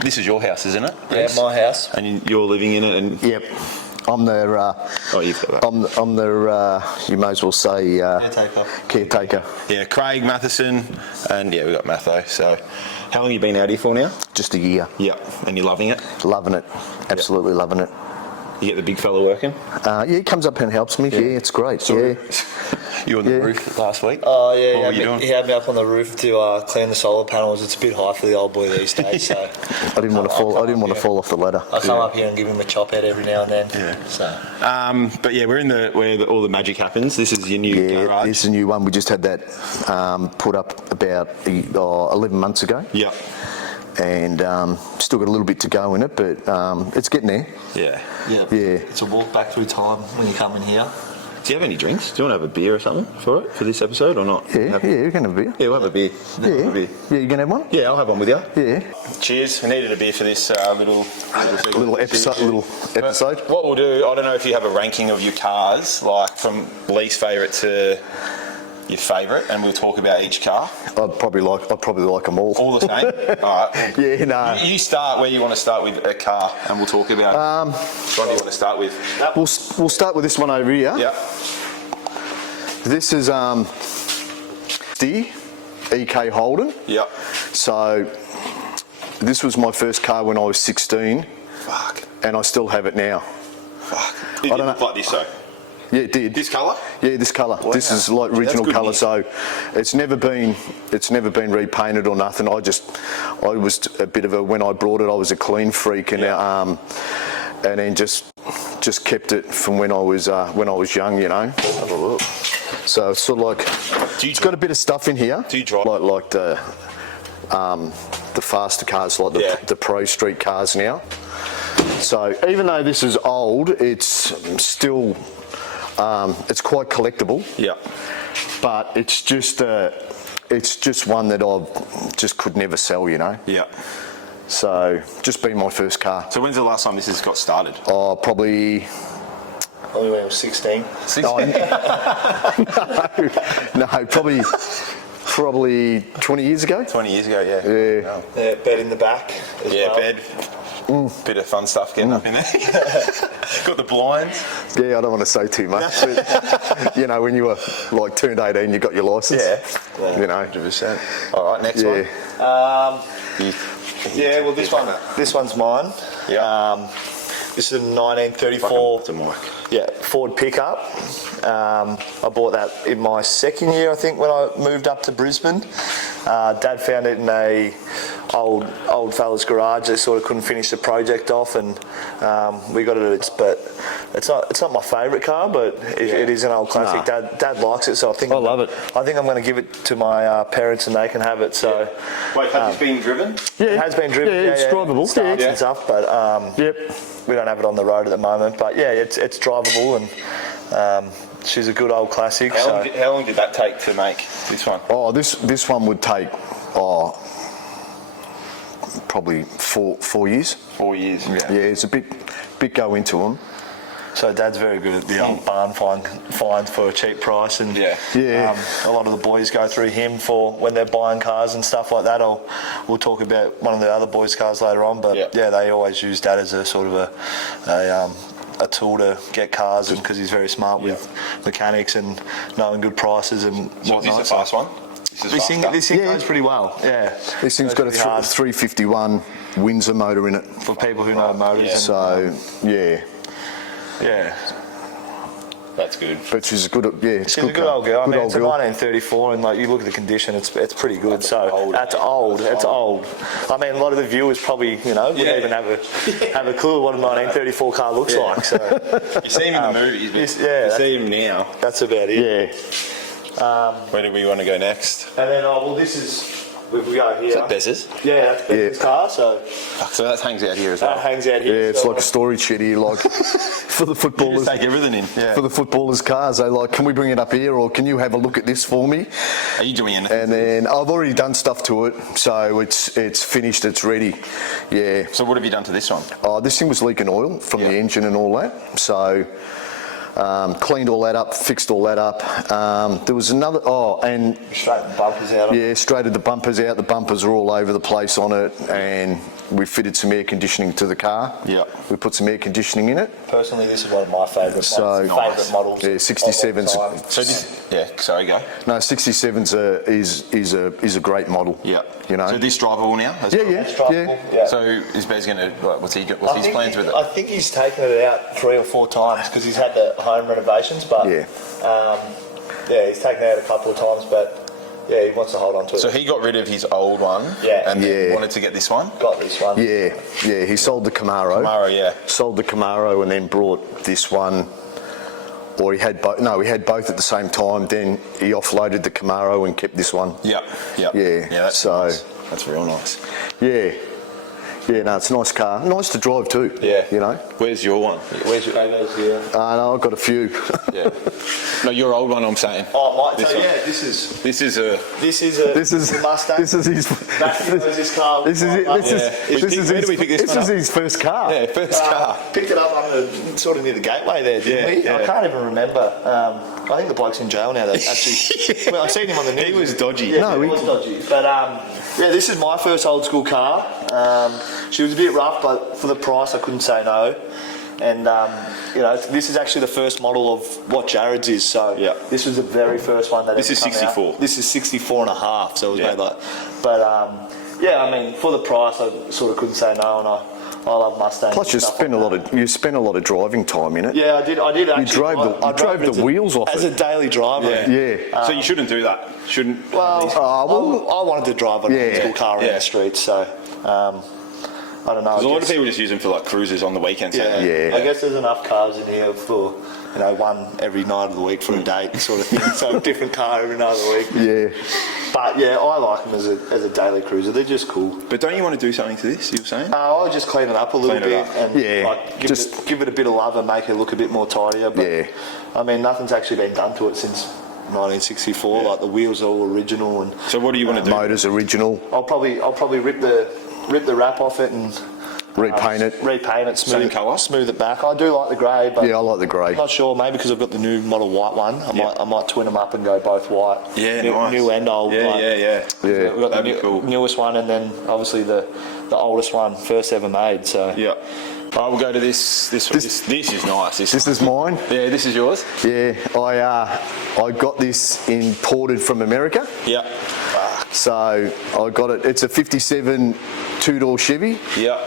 This is your house, isn't it? Yeah, my house. And you're living in it, and yep, I'm the. Oh, you've got that. I'm the. You may as well say. Caretaker. Yeah, Craig, Mathieson, and yeah, we got Matho. So, how long have you been out here for now? Just a year. Yep, and you're loving it. Loving it. Absolutely loving it. You get the big fella working? Yeah, he comes up and helps me. Yeah, it's great. So yeah. You were on the roof last week? Oh, yeah. He had me up on the roof to clean the solar panels. It's a bit high for the old boy these days, so... I didn't want to fall. I didn't want to fall off the ladder. I come up here and give him a chop head every now and then. Yeah. So. But yeah, we're in where all the magic happens. This is your new garage. This is a new one. We just had that put up about 11 months ago. Yep. And still got a little bit to go in it, but it's getting there. Yeah. Yeah. It's a walk back through time when you come in here. Do you have any drinks? Do you want to have a beer or something for this episode or not? Yeah, you can have a beer. Yeah, we'll have a beer. Yeah, you gonna have one? Yeah, I'll have one with you. Yeah. Cheers. We needed a beer for this little episode. What we'll do, I don't know if you have a ranking of your cars, like from least favourite to your favourite, and we'll talk about each car. I'd probably like them all. All the same? All right. Yeah, no. You start where you want to start with a car, and we'll talk about which one do you want to start with. We'll start with this one over here. Yeah. This is BASTI EK Holden. Yep. So this was my first car when I was 16. Fuck. And I still have it now. Fuck. It didn't look like this though. Yeah, it did. This colour? Yeah, this colour. Wow. This is like original colour, so it's never been repainted or nothing. I was a bit of a, when I brought it, I was a clean freak, and then just kept it from when I was young, you know. Have a look. So it's sort of like it's got a bit of stuff in here. Do you drive like the faster cars, like the pro street cars now? So even though this is old, it's still it's quite collectible. Yeah. But it's just one that I just could never sell, you know. Yeah. So just been my first car. So when's the last time this has got started? Oh, probably. Only when I was 16. 16? No, probably 20 years ago. 20 years ago, yeah. Yeah. Wow. Yeah, bed in the back as well. Bed. Bit of fun stuff getting up in there. Got the blinds. Yeah, I don't want to say too much, but you know, when you were like turned 18, you got your licence. Yeah. You know. 100%. All right, next one. Yeah, well, this one's mine. Yeah. This is a 1934 Ford pickup. I bought that in my second year, I think, when I moved up to Brisbane. Dad found it in a old fella's garage. They sort of couldn't finish the project off, and we got it. But it's not my favourite car, but it is an old classic. Dad likes it, so I love it. I think I'm going to give it to my parents, and they can have it. So, wait, has it been driven? Yeah, it has been driven. Yeah, it's drivable. Starts and stuff, but we don't have it on the road at the moment. But yeah, it's drivable, and she's a good old classic. How long did that take to make this one? Oh, this one would take probably 4 years. 4 years. Yeah, it's a bit go into them. So Dad's very good at the old barn finds for a cheap price, and a lot of the boys go through him for when they're buying cars and stuff like that. We'll talk about one of the other boys' cars later on, but they always use Dad as a sort of a tool to get cars, and because he's very smart with mechanics and knowing good prices and whatnot. Is this the fast one? This thing goes pretty well. Yeah. This thing's got a 351 Windsor motor in it. For people who know motors. So Yeah. That's good. But she's a good, yeah, it's She's a good car. old girl. I Good mean, old it's a girl. 1934, and like you look at the condition, it's pretty good. That's So old. that's old. It's old. I mean, a lot of the viewers probably, wouldn't even have a clue what a 1934 car looks like. So You see him in the movies, but yeah, you see him now. that's about it. Yeah. Where do we want to go next? And then, this is we go here. Is that Bez's? Yeah, that's Ben's car. So So that hangs out here as well. that hangs out here. Yeah, it's so like a storage shed here, like for the You footballers. just take everything in. Yeah. For the footballers' cars, they like, can we bring it up here, or can you have a look at this for me? Are you doing anything? And then I've already done stuff to it, so it's finished, it's ready. Yeah. So what have you done to this one? This thing was leaking oil from Yeah. the engine and all that, so cleaned all that up, fixed all that up. There was another. And straighten the bumpers out. yeah, straightened the bumpers out. The bumpers are all over the place on it, and we fitted some air conditioning to the car. Yeah. We put some air conditioning in it. Personally, this is one of my favourite So- models. Yeah, 67's. of all time. So this, sorry, go. No, 67's is a great model. Yeah. You know. So this drivable now? As Yeah, well? yeah, It's drivable, yeah. So is Bez going to, what's his I plans with it? I think he's taken it out 3 or 4 times because he's had the home renovations, but Yeah. he's taken it out a couple of times, but yeah, he wants to hold on to it. So he got rid of his old one Yeah. and then Yeah. wanted to get this one? got this one. Yeah, yeah. He sold the Camaro. Camaro, yeah. Sold the Camaro and then brought this one. Or he had both. No, he had both at the same time. Then he offloaded the Camaro and kept this one. Yeah, yeah. Yeah, That's so- nice. That's real nice. Yeah. Yeah, no, it's a nice car. Nice to drive too. Yeah. You know? Where's your one? Where's your photos here? No, I've got a few. Yeah. No, your old one, I'm saying. Oh, This so one. yeah, this is This is a... This is Mustang. This is his. Matthew knows this car. This is it. This is Yeah. this is Where his, do we pick this this one is up? his first car. Yeah, first car. Picked it up sort of near the gateway there, didn't Yeah, we? yeah. I can't even remember. I think the bloke's in jail now. That actually, well, I seen him on the news. He was dodgy. Yeah, No, he was dodgy. But yeah, this is my first old school car. She was a bit rough, but for the price, I couldn't say no. And this is actually the first model of what Jared's is. So Yeah. this was the very first one that This ever is come 64. out. This is 64 and a half. So it was Yeah. made like, but yeah, I mean, for the price, I sort of couldn't say no, and I love Mustangs. Plus, you and stuff spent a lot of driving time in it. Yeah, I did actually. You drove the wheels off as it. a daily driver. Yeah. Yeah. So you shouldn't do that. Shouldn't... Well, I wanted to drive an Yeah. old school car around Yeah. the streets, so I don't know. Because a lot of people just use them for like cruises on the weekends. Yeah. don't they? Yeah. I guess there's enough cars in here for one every night of the week for a date sort of thing. So different car every night of the week. Yeah. But yeah, I like them as a daily cruiser. They're just cool. But don't you want to do something to this, you were saying? I'll just clean it up a little Clean it bit up. and Yeah, like, just- give it a bit of love and make it look a bit more tidier. But Yeah. I mean, nothing's actually been done to it since 1964. Like the wheels are all original, and So what do you want to do? Motor's original. I'll probably rip the wrap off it and Repaint it. repaint it, Same colour? smooth it back. I do like the grey, but Yeah, I like the grey. I'm not sure. Maybe because I've got the new model white one, I might twin them up and go both white. Yeah, new, nice. New and old. Yeah, like, yeah. Yeah. We've got That'd be the cool. newest one, and then obviously the oldest one, first ever made. So Yeah. All right, we'll go to this. This is nice. This is mine. Yeah, this is yours. Yeah, I got this imported from America. Yeah. So I got it. It's a 57 two-door Chevy. Yeah.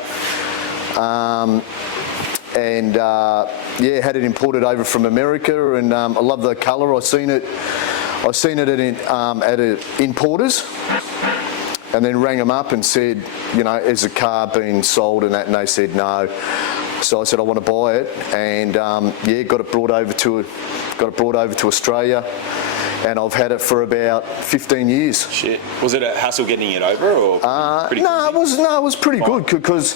And had it imported over from America, and I love the colour. I seen it at importers, and then rang them up and said, is the car being sold and that, and they said no. So I said I want to buy it, and got it brought over to Australia, and I've had it for about 15 years. Shit. Was it a hassle getting it over, or pretty No, easy? it was pretty good because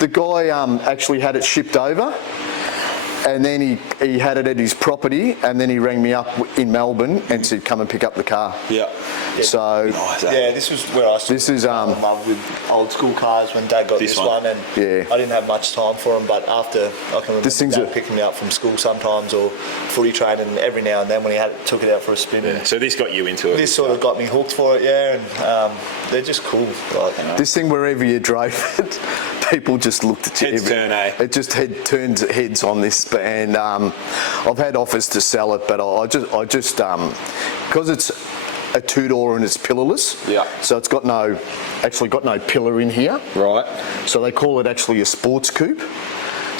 the guy actually had it shipped over, and then he had it at his property, and then he rang me up in Melbourne and said, come and pick up the car. Yeah. So Nice. eh? yeah, this was where I started. This is, in love with old school cars when Dad got This this one. one, and Yeah. I didn't have much time for them. But after I can remember This thing's Dad a- picking me up from school sometimes or footy training every now and then when he took it out for a spin. Yeah. And So this got you into it. this sort of got me hooked for it, yeah. And they're just cool. Like, this thing, wherever you drove it, people just looked at you. Heads turn, eh? It just turns heads on this, and I've had offers to sell it, but I just because it's a two-door and it's pillarless. Yeah. So it's got no pillar in here. Right. So they call it actually a sports coupe.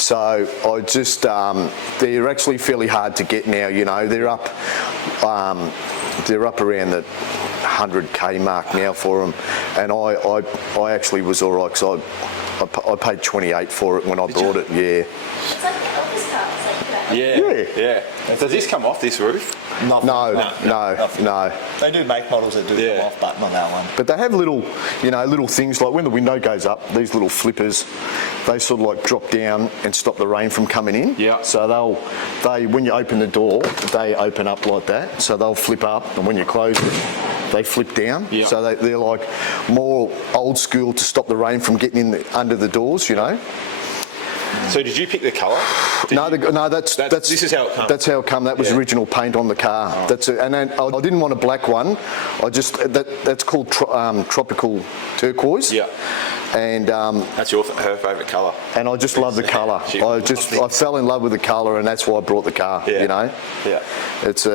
So I just, they're actually fairly hard to get now, you know. They're up around the 100k mark now for them, and I actually was all right because I paid 28 for it when I bought it. Yeah. It's like the Elvis car. It's like that. Yeah. Does this come off this roof? No. They do make models that do come off, but not that one. But they have little, you know, little things like when the window goes up, these little flippers, they sort of like drop down and stop the rain from coming in. Yeah. So they when you open the door, they open up like that. So they'll flip up, and when you close it, they flip down. Yeah. So they're like more old school to stop the rain from getting in under the doors, you know. So did you pick the colour? This is how it comes. That's how it come. That was original paint on the car. Oh. That's it. And then I didn't want a black one. That's called tropical turquoise. Yeah. And That's her favourite colour. and I just love the colour. I fell in love with the colour, and that's why I brought the car. Yeah. You know. Yeah. It's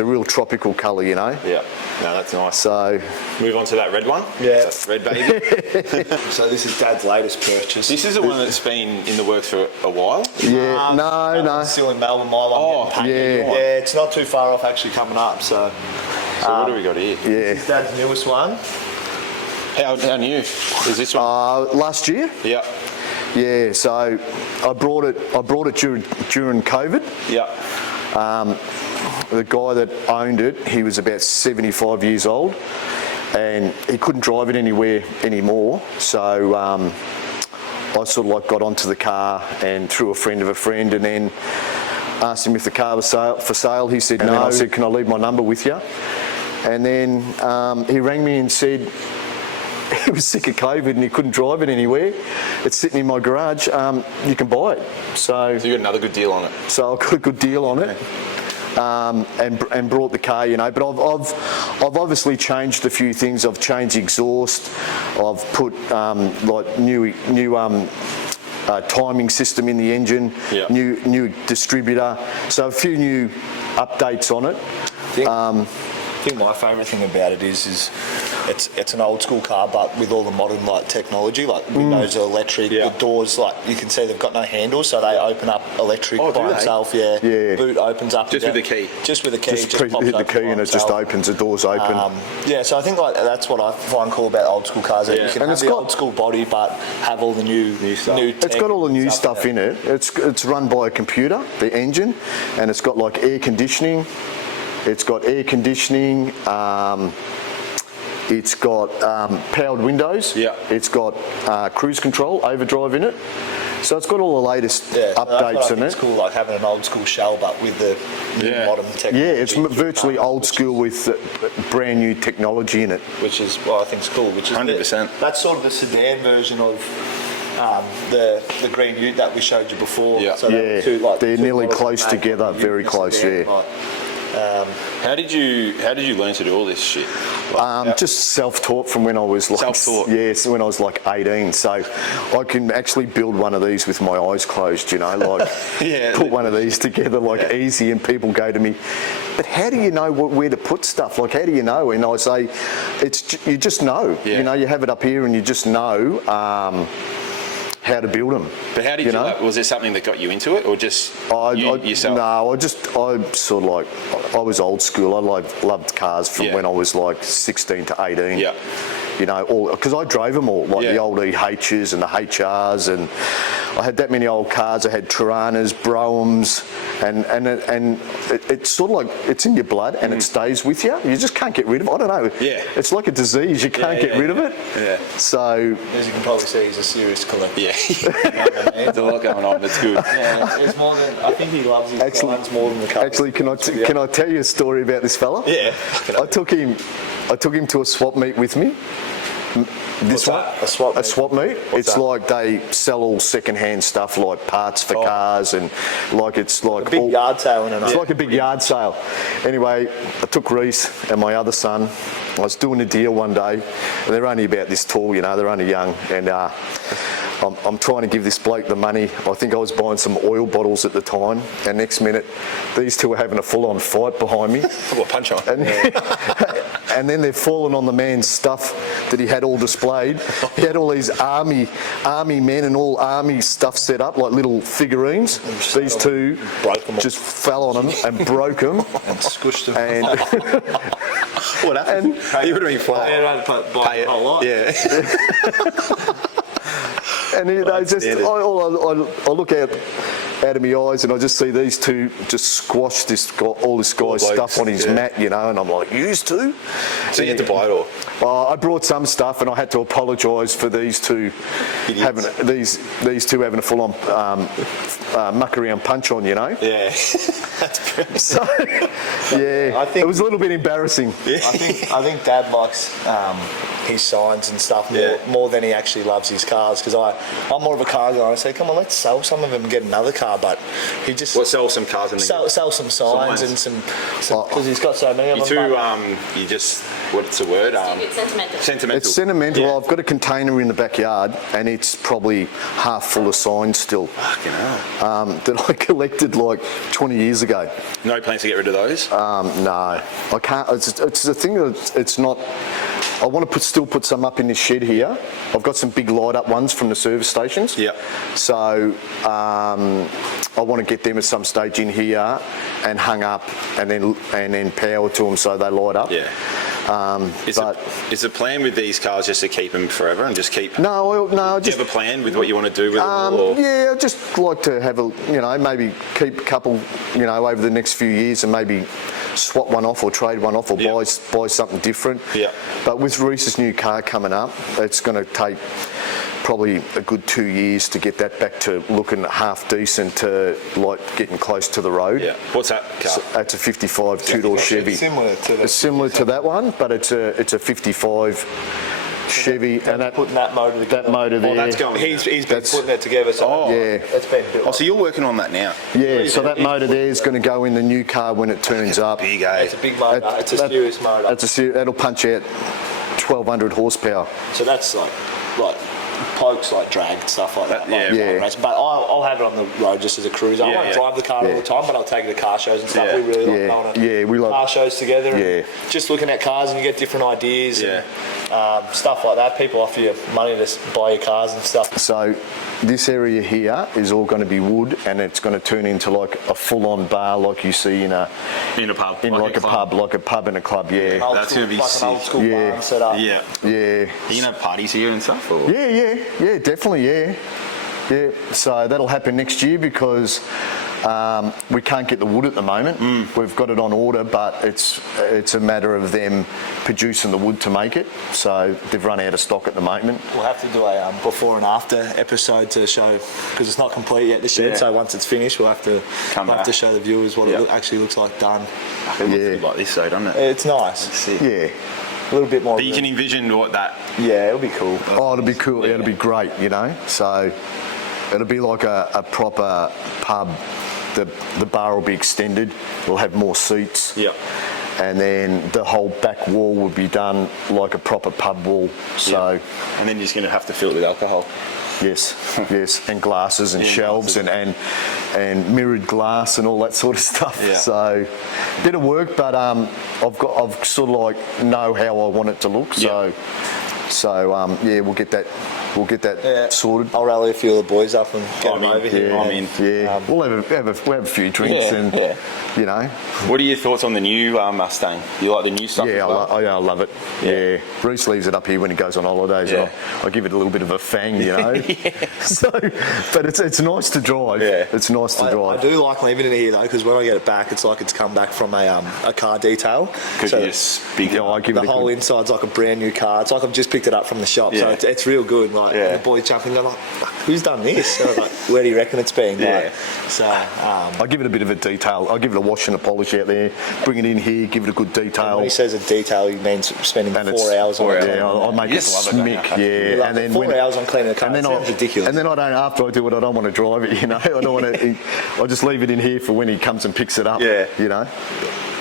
a real tropical colour, you know. Yeah. No, that's nice. So Move on to that red one. Yeah. Red baby. So this is Dad's latest purchase. This is the one that's been in the works for a while. yeah, That no. one's still in Melbourne. My one getting painted. yeah. Yeah, it's not too far off actually coming up. So So what do we got here? Yeah. this is Dad's newest one. How new is this one? Last year. Yeah. Yeah. So I brought it during COVID. Yeah. The guy that owned it, he was about 75 years old, and he couldn't drive it anywhere anymore. So I sort of like got onto the car and through a friend of a friend, and then asked him if the car was for sale. He said no. And then I said, can I leave my number with you? And then he rang me and said he was sick of COVID and he couldn't drive it anywhere. It's sitting in my garage. You can buy it. So You got another good deal on it. I got a good deal on it. And brought the car, you know. But I've obviously changed a few things. I've changed the exhaust. I've put like new timing system in the engine. Yeah. New distributor. So a few new updates on it. I think my favourite thing about it is it's an old school car, but with all the modern like technology, like windows are electric, Yeah. the doors, like you can see they've got no handles, so they open up electric Oh, do by they? itself. Yeah. Yeah. Boot opens up. Just with the key? Just with the key. Just pops hit the open key by and it just itself. opens. The doors open. Yeah, so I think like that's what I find cool about old school cars. That Yeah. you can And have it's the got- old school body, but have all the new stuff. It's got all the new stuff in it. It's run by a computer, the engine, and it's got like air conditioning. It's got air conditioning. It's got powered windows. Yeah. It's got cruise control, overdrive in it. So it's got all the latest updates in It's it. cool, like having an old school shell, but with the new Yeah. modern technology. Yeah, it's virtually old school with brand new technology in it. Which is, well, I think it's cool. Which is 100%. That's sort of the sedan version of the green ute that we showed you before. Yeah. So they were two, like, They're two nearly models close made, together, like, very ute and close, sedan, yeah. like, How did you learn to do all this shit? Just self-taught from when I was like Self-taught? Yes, when I was like 18. So I can actually build one of these with my eyes closed. You know, like Yeah. put one of these together like easy. And people go to me, but how do you know where to put stuff? Like how do you know? And I say, you just know. Yeah. You know, you have it up here and you just know. How to build them. But how did you like, was there something that got you into it, or just yourself? No, I sort of like, I was old school. I loved cars from when I was like 16 to 18. Yeah. You know, because I drove them all, like Yeah. the old EHs and the HRs, and I had that many old cars. I had Tiranas, BREWS, and it's sort of like it's in your blood and it stays with you. You just can't get rid of it. I don't know. Yeah. It's like a disease. You can't get rid of it. Yeah. So. as you can probably see, he's a serious collector. Yeah. There's a lot going on. That's good. Yeah, it's more than, I think he loves his cars more than the cars. Actually, can I tell you a story about this fella? Yeah. I took him to a swap meet with me. This What's one, that? A swap meet? A swap meet. It's that? like they sell all second-hand stuff, like parts for cars, and like it's like A big yard sale in it. It's like a big yard sale. Anyway, I took Reese and my other son. I was doing a deal one day, and they're only about this tall, you know, they're only young, and I'm trying to give this bloke the money. I think I was buying some oil bottles at the time, and next minute, these two were having a full-on fight behind me. What punch on? And, and then they're falling on the man's stuff that he had all displayed. He had all these army men and all army stuff set up, like little figurines. These two just fell on them and broke them. And squished them. And What happened? You would have been flat. Buy a whole lot. Yeah. And you know, just I look out of my eyes and I just see these two just squash all this guy's stuff on his mat, you know, and I'm like, used to? So you had to buy it all? I brought some stuff and I had to apologise for these two having a full-on muck around punch on, you know. Yeah. That's brilliant. So yeah, I think it was a little bit embarrassing. Yeah. I think Dad likes his signs and stuff more than he actually loves his cars, because I'm more of a car guy. I say, come on, let's sell some of them and get another car, but he just Sell some cars and sell some signs and some because he's got so many of you them. too. You just what's the word? It's sentimental. Sentimental. It's sentimental. Yeah. I've got a container in the backyard and it's probably half full of signs still. Fucking hell. That I collected like 20 years ago. No plans to get rid of those? No, I can't. It's the thing that it's not. I want to still put some up in this shed here. I've got some big light up ones from the service stations. Yeah. So I want to get them at some stage in here and hung up and then power to them so they light up. Yeah. Is the plan with these cars just to keep them forever and just keep? No. Do you have a plan with what you want to do with them all? Or? Yeah, I'd just like to have maybe keep a couple, over the next few years and maybe swap one off or trade one off or buy something different. Yeah. But with Reese's new car coming up, it's going to take probably a good 2 years to get that back to looking half decent to like getting close to the road. Yeah. What's that car? That's a 55 two-door Chevy. It's similar to that one, but it's a 55 Chevy, and putting that motor together. That motor there. Oh, that's going. He's been putting it together. So yeah. That's been built. Oh, so you're working on that now? Yeah, so that motor there is going to go in the new car when it turns up. Big, eh? It's a big motor. It's a serious motor. That'll punch out 1,200 horsepower. So that's like pokes, like drag, stuff like that. Yeah. But I'll have it on the road just as a cruiser. I won't drive the car all the time, but I'll take it to car shows and stuff. Yeah. We really like going to we like car shows together. And just looking at cars and you get different ideas and stuff like that. People offer you money to buy your cars and stuff. So this area here is all going to be wood, and it's going to turn into like a full-on bar, like you see in a pub, like a pub and a club. Yeah, that's going to be like sick. an old school barn set up. Yeah. Yeah. Are you going to have parties here and stuff? Or? Yeah, definitely, yeah. So that'll happen next year because we can't get the wood at the moment. We've got it on order, but it's a matter of them producing the wood to make it. So they've run out of stock at the moment. We'll have to do a before and after episode to show, because it's not complete yet, the shed. Yeah. So once it's finished, we'll have to show the viewers what it actually looks like done. It looks like this, though, doesn't it? It's nice. Yeah. A little bit more. But you can envision what that. Yeah, it'll be cool. Oh, it'll be cool. Yeah. It'll be great, So it'll be like a proper pub. The bar will be extended. We'll have more seats. Yeah. And then the whole back wall will be done like a proper pub wall. So. And then you're just going to have to fill it with alcohol. Yes, and glasses and shelves and mirrored glass and all that sort of stuff. Yeah. So, bit of work, but I've sort of like know how I want it to look. So we'll get that sorted. I'll rally a few of the boys up and get them over here. We'll have a few drinks What are your thoughts on the new Mustang? You like the new stuff? Yeah, I love it. Yeah. Bruce leaves it up here when he goes on holidays. Yeah. I give it a little bit of a fang, So, but it's nice to drive. Yeah. It's nice to drive. I do like leaving it here though, because when I get it back, it's like it's come back from a car detail. Because I give it the whole inside's like a brand new car. It's like I've just picked it up from the shop, so it's real good. Like the boys jumping, they're like, "Who's done this?" So I was like, "Where do you reckon it's been?" I give it a bit of a detail. I give it a wash and a polish out there. Bring it in here. Give it a good detail. When he says a detail, he means spending 4 hours on it. Yeah, I make it smick. Yeah, and then 4 hours on cleaning a car. And then ridiculous. And then after I do it, I don't want to drive it. I don't want to. I just leave it in here for when he comes and picks it up. Yeah.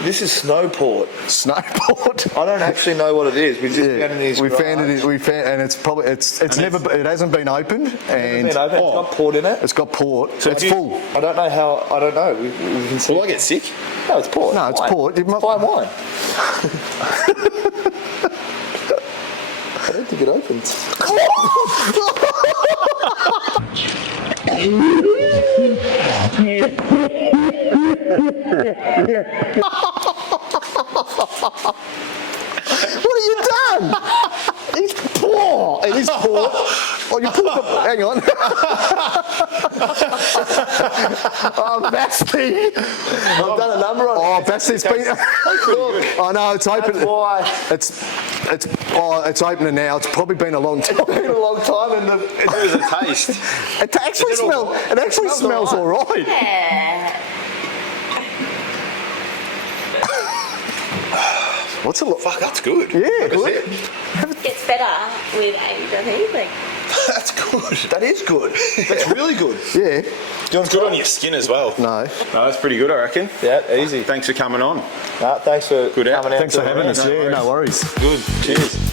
This is Snowport. Snowport. I don't actually know what it is. We just found it in his We garage. found it. And it's probably it hasn't been opened. And It's got port in it. It's got port. So it's full. I don't know how. I don't know. We can see. Will I get sick? No, it's port. No, it's Wine. port. Fine wine. don't think it opens. What have you done? He's poor. It is poor. Oh, you pulled the... Hang on. Oh, BASTI. I've done a number on it. Oh, BASTI's been... I know, it's open. That's why. It's opening now. It's probably been a long time. It's been a long time and How does it taste? It actually smells all right. Yeah. What's it look? Fuck, that's good. Yeah, good. It gets better with age, I think. Like, That's good. that is good. That's really good. Yeah. It's good on your skin as well. No. No, that's pretty good, I reckon. Yeah, easy. Thanks for coming on. Thanks for Good out. coming out. Thanks for having us. Yeah, no worries. Good. Cheers.